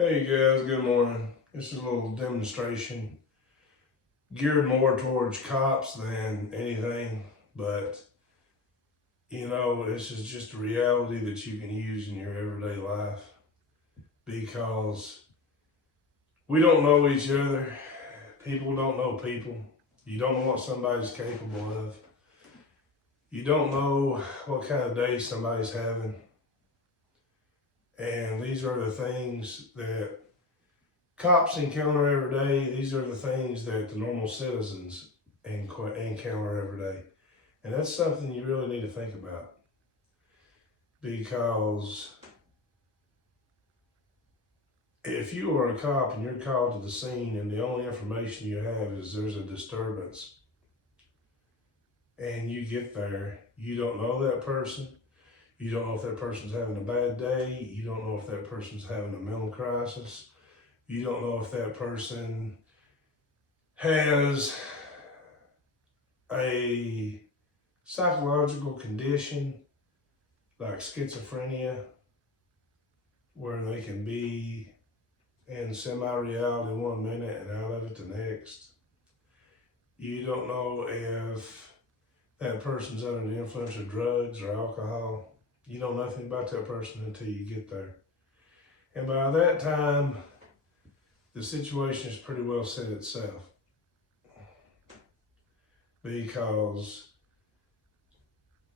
Hey guys, good morning. This is a little demonstration geared more towards cops than anything, but this is just a reality that you can use in your everyday life because we don't know each other. People don't know people. You don't know what somebody's capable of. You don't know what kind of day somebody's having. And these are the things that cops encounter every day. These are the things that the normal citizens encounter every day. And that's something you really need to think about, because if you are a cop and you're called to the scene and the only information you have is there's a disturbance and you get there, you don't know that person. You don't know if that person's having a bad day. You don't know if that person's having a mental crisis. You don't know if that person has a psychological condition like schizophrenia, where they can be in semi-reality one minute and out of it the next. You don't know if that person's under the influence of drugs or alcohol. You know nothing about that person until you get there. And by that time, the situation is pretty well set itself, because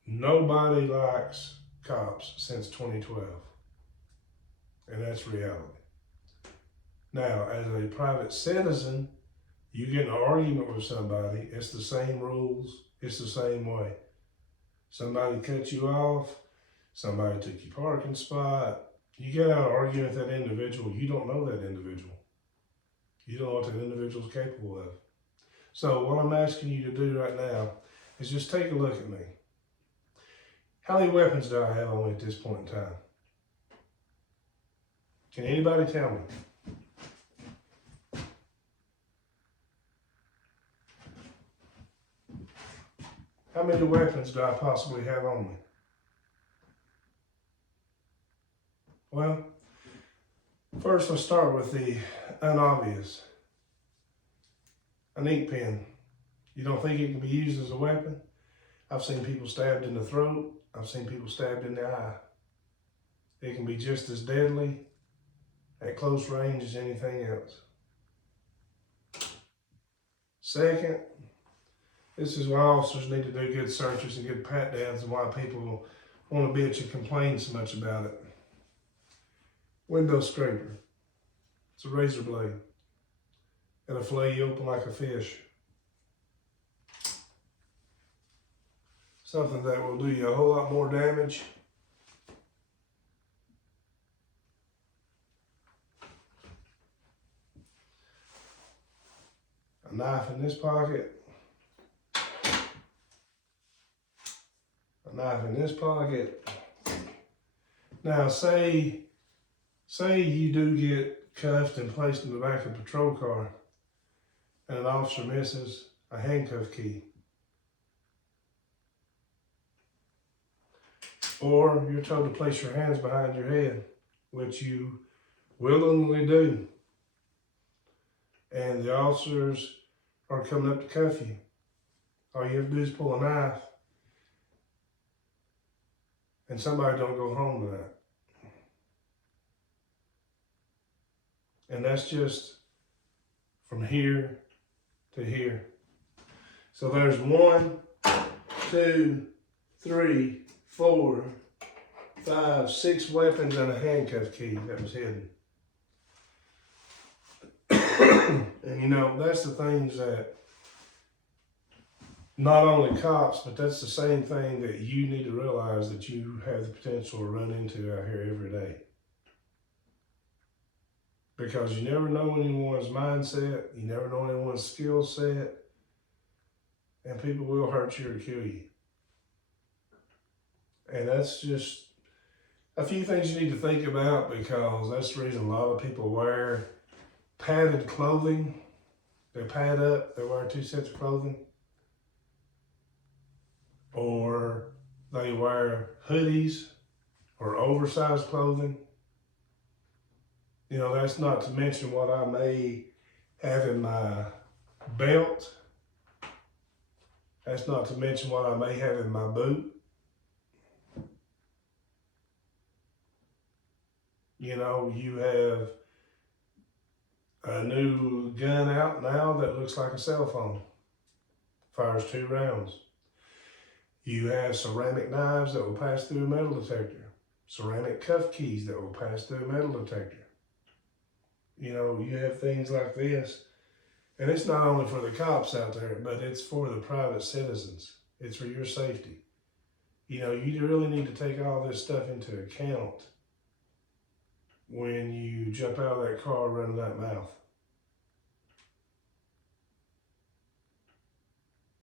nobody likes cops since 2012, and that's reality. Now, as a private citizen, you get in an argument with somebody, it's the same rules, it's the same way. Somebody cut you off, somebody took your parking spot, you get out arguing with that individual, you don't know that individual. You don't know what that individual is capable of. So what I'm asking you to do right now is just take a look at me. How many weapons do I have on me at this point in time? Can anybody tell me? How many weapons do I possibly have on me? Well, first let's start with the unobvious. An ink pen. You don't think it can be used as a weapon? I've seen people stabbed in the throat. I've seen people stabbed in the eye. It can be just as deadly at close range as anything else. Second, this is why officers need to do good searches and good pat downs, and why people want to bitch and complain so much about it. Window scraper. It's a razor blade. It'll fillet you open like a fish. Something that will do you a whole lot more damage a knife in this pocket, a knife in this pocket. Now say you do get cuffed and placed in the back of a patrol car and an officer misses a handcuff key. Or you're told to place your hands behind your head, which you willingly do. And the officers are coming up to cuff you. All you have to do is pull a knife, and somebody don't go home to that. And that's just from here to here. So there's 1, 2, 3, 4, 5, 6 weapons and a handcuff key that was hidden. And that's the things that not only cops, but that's the same thing that you need to realize that you have the potential to run into out here every day. Because you never know anyone's mindset, you never know anyone's skill set, and people will hurt you or kill you. And that's just a few things you need to think about, because that's the reason a lot of people wear padded clothing. They pad up, they wear 2 sets of clothing. Or they wear hoodies or oversized clothing. You know, that's not to mention what I may have in my belt. That's not to mention what I may have in my boot. You know, you have a new gun out now that looks like a cell phone. Fires 2 rounds. You have ceramic knives that will pass through a metal detector. Ceramic cuff keys that will pass through a metal detector. You know, you have things like this. And it's not only for the cops out there, but it's for the private citizens. It's for your safety. You know, you really need to take all this stuff into account when you jump out of that car running that mouth.